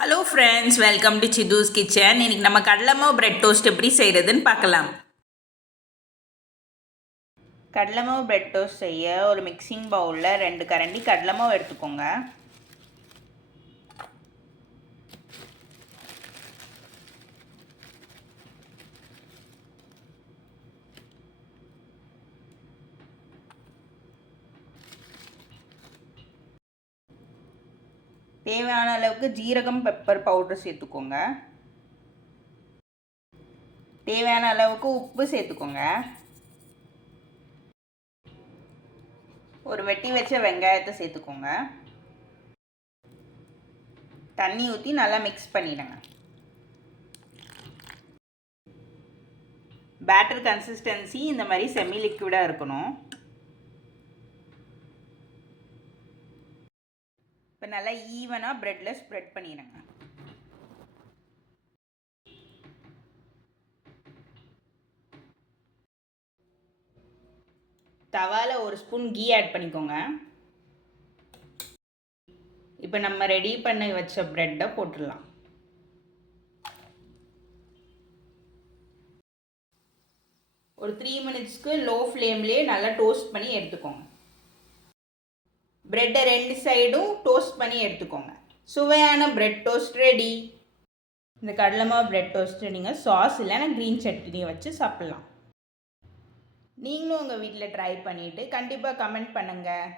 Hello friends, welcome to சித்தூஸ் kitchen. இன்னைக்கு நம்ம கடலை மாவு பிரெட் டோஸ்ட் எப்படி செய்கிறதுன்னு பார்க்கலாம். கடலை மாவு பிரெட் டோஸ்ட் செய்ய ஒரு மிக்சிங் பவுலில் 2 கரண்டி கடலை மாவு எடுத்துக்கோங்க. தேவையான அளவுக்கு ஜீரகம் பெப்பர் பவுடர் சேர்த்துக்கோங்க. தேவையான அளவுக்கு உப்பு சேர்த்துக்கோங்க. ஒரு வெட்டி வச்ச வெங்காயத்தை சேர்த்துக்கோங்க. தண்ணி ஊற்றி நல்லா மிக்ஸ் பண்ணிடுங்க. பேட்டர் கன்சிஸ்டன்சி இந்த மாதிரி செமி லிக்விடாக இருக்கணும். இப்போ நல்லா ஈவனாக ப்ரெட்டில் ஸ்ப்ரெட் பண்ணிடுங்க. தவாவில் ஒரு ஸ்பூன் கீ ஆட் பண்ணிக்கோங்க. இப்போ நம்ம ரெடி பண்ணி வச்ச ப்ரெட்டை போட்டுடலாம். ஒரு 3 மினிட்ஸ்க்கு லோ ஃப்ளேம்லேயே நல்லா டோஸ்ட் பண்ணி எடுத்துக்கோங்க. ப்ரெட்டை 2 சைடும் டோஸ்ட் பண்ணி எடுத்துக்கோங்க. சுவையான ப்ரெட் டோஸ்ட் ரெடி. இந்த கடலை மாவு ப்ரெட் டோஸ்ட்டு நீங்கள் சாஸ் இல்லைன்னா க்ரீன் சட்னி வச்சு சாப்பிட்லாம். நீங்களும் உங்கள் வீட்டில் ட்ரை பண்ணிவிட்டு கண்டிப்பாக கமெண்ட் பண்ணுங்கள்.